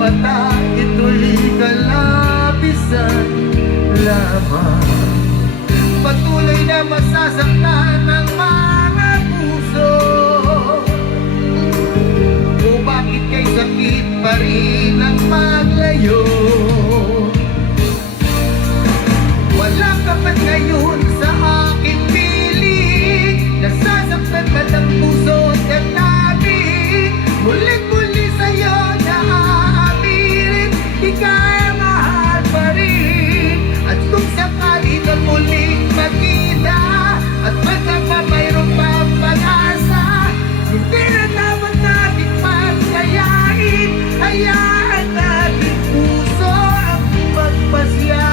mata, ito'y kalapisan lamang. Patuloy na masasaktan ng mga puso. O bakit kay sakit pa rin ang maglayo? Wala ka pa ngayon sa aking piling. Nasasaktan ba ng puso at damdamin? Mulit-muli sa'yo na aaminin, ika'y mahal pa rin. At kung sakali na muling magkita at magkapa mayroon pang pag-asa, hindi na dapat natin pagkayain. Hayaan natin puso ang magpasya.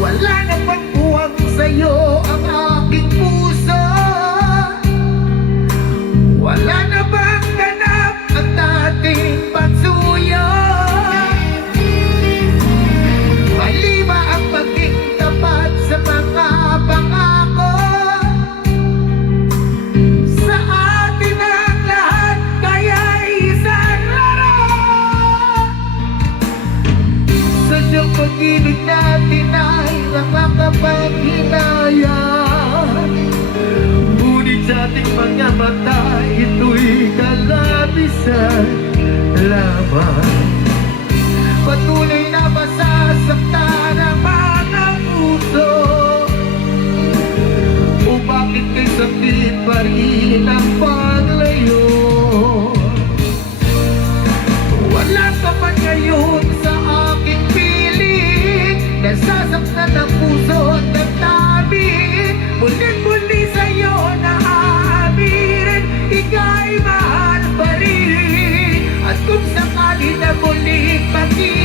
Wala na pang buwang sa'yo ang aking puso. Wala na bang ganap ang dating pagsuyo? Mali ba ang maging tapat sa mga pangako? Sa atin ang lahat, kaya isang laro. Sadyang pag-ibig natin ay nakakapanghinayang, ngunit sa ating mga mata, ito'y kalapisan lamang. Patuloy na masasaktan ang mga puso. O bakit kay sakit pa rin ang paglayo? Wala ka pa ngayon sa aking piling. Nasasaktan ang puso at damdamin. Mulit-muli sa'yo na aaminin, ika'y mahal pa rin. At kung sakali na muling magkita